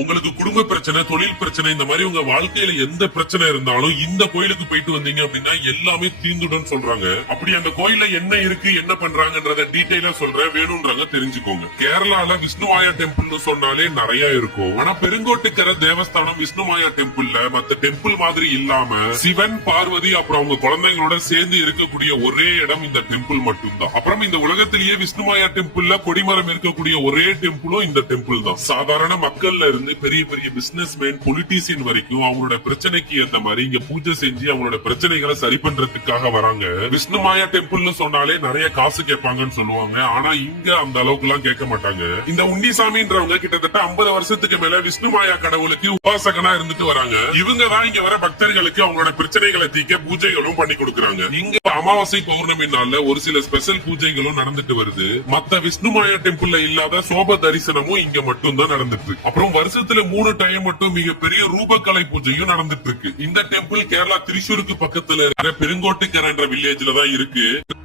உங்களுக்கு குடும்ப பிரச்சனை, தொழில் பிரச்சனை, இந்த மாதிரி உங்க வாழ்க்கையில எந்த பிரச்சனை இருந்தாலும் இந்த கோயிலுக்கு போயிட்டு வந்தீங்க அப்படின்னா எல்லாமே தீந்துடும் சொல்றாங்க. அப்படி அந்த கோயில்ல என்ன இருக்கு, என்ன பண்றாங்கன்றத டீடைலா சொல்றேன், வேணும்ன்றாங்க தெரிஞ்சுக்கோங்க. கேரளால விஷ்ணுமாயா டெம்பிள்னு சொன்னாலே நிறைய இருக்கும். ஆனா பெருங்கோட்டுக்கரை தேவஸ்தானம் விஷ்ணுமாயா டெம்பிள்ல மத்த டெம்பிள் மாதிரி இல்லாம சிவன், பார்வதி அப்புறம் அவங்க குழந்தைங்களோட சேர்ந்து இருக்கக்கூடிய ஒரே இடம் இந்த டெம்பிள் மட்டும்தான். அப்புறம் இந்த உலகத்திலேயே விஷ்ணுமாயா டெம்பிள்ல கொடிமரம் இருக்கக்கூடிய ஒரே டெம்பிளும் இந்த டெம்பிள் தான். சாதாரண மக்கள்ல இருந்து பெரிய பெரிய பிசினஸ் மேன், பொலிட்டீசியன் வரைக்கும் அவங்களோட பிரச்சனைக்கு ஏத்த மாதிரி இங்க பூஜை செஞ்சு அவங்களோட பிரச்சனைகளை சரி பண்றதுக்காக வராங்க. விஷ்ணுமாயா டெம்பிள்னு சொன்னாலே நிறைய காசு கேட்பாங்கன்னு சொல்லுவாங்க. ஆனா இங்க அந்த அளவுக்கு எல்லாம் கேட்க மாட்டாங்க. இந்த உன்னிசாமின்றவங்க கிட்டத்தட்ட 50 வருஷத்துக்கு மேல விஷ்ணுமாயா கடவுளுக்கு உபாசகனா இருந்துட்டு வராங்க. இவங்க தான் இங்க வர பக்தர்களுக்கு அவங்களோட பிரச்சனைகளை தீர்க்க பூஜைகளும் பண்ணி கொடுக்கறாங்க. இங்க அமாவாசை பௌர்ணமி நாள்ல ஒரு சில ஸ்பெஷல் பூஜைகளும் நடந்துட்டு வருது. மத்த விஷ்ணுமாயா டெம்பிள்ல இல்லாத சோப தரிசனமும் இங்க மட்டும் தான் நடந்துட்டு இருக்கு. அப்புறம் வருஷத்துல 3 டைம் மட்டும் மிகப்பெரிய ரூபக்கலை பூஜையும் நடந்துட்டு இருக்கு. இந்த டெம்பிள் கேரளா திரிசூருக்கு பக்கத்துல இருக்கிற பெருங்கோட்டுக்கரை என்ற வில்லேஜ்ல தான் இருக்கு.